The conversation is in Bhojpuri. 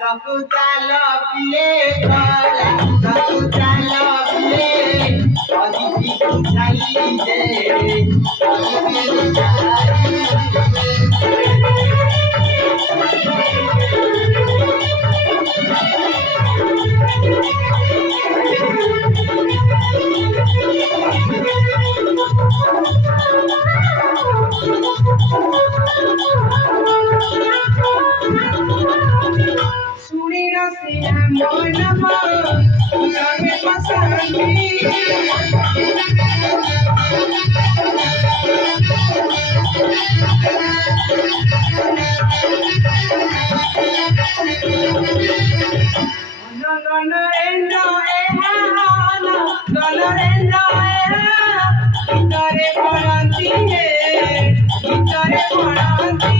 सबु चाल पिए गला सबु चाल पिए अभी खाई दे Tare